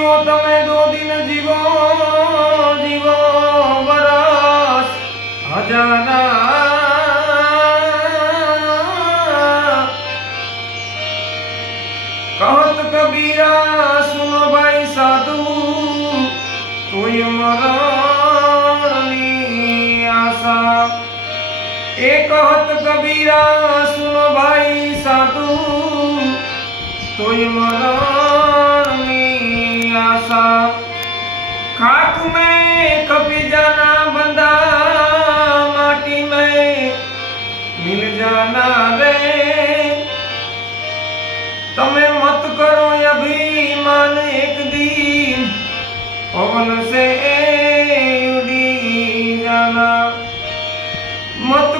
जीवो तमे 2 दिन जीवो जीवो बरस हजारा। कहत कबीरा सुनो भाई साधु तोय मरणी आशा। एक कहत कबीरा सुनो भाई साधु तोय मरणी आशा। खाक में कपी जाना बंदा माटी में मिल जाना रे। तमे मत करो अभिमान एक दिन पवन से उड़ी जाना। मत